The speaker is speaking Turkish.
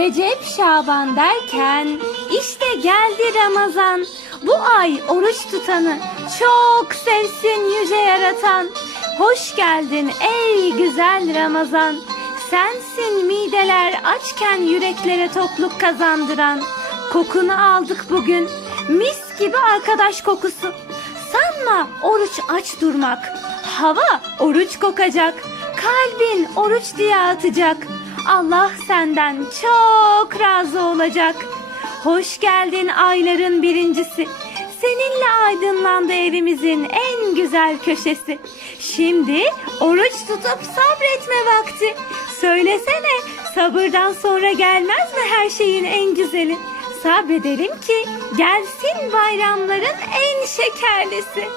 Recep Şaban derken işte geldi Ramazan. Bu ay oruç tutanı çok sevsin yüce yaratan. Hoş geldin ey güzel Ramazan. Sensin mideler açken yüreklere tokluk kazandıran. Kokunu aldık bugün. Mis gibi arkadaş kokusu. Sanma oruç aç durmak. Hava oruç kokacak. Kalbin oruç diye atacak. Allah senden çok razı olacak. Hoş geldin ayların birincisi. Seninle aydınlandı evimizin en güzel köşesi. Şimdi oruç tutup sabretme vakti. Söylesene sabırdan sonra gelmez mi her şeyin en güzeli? Sabredelim ki gelsin bayramların en şekerlisi.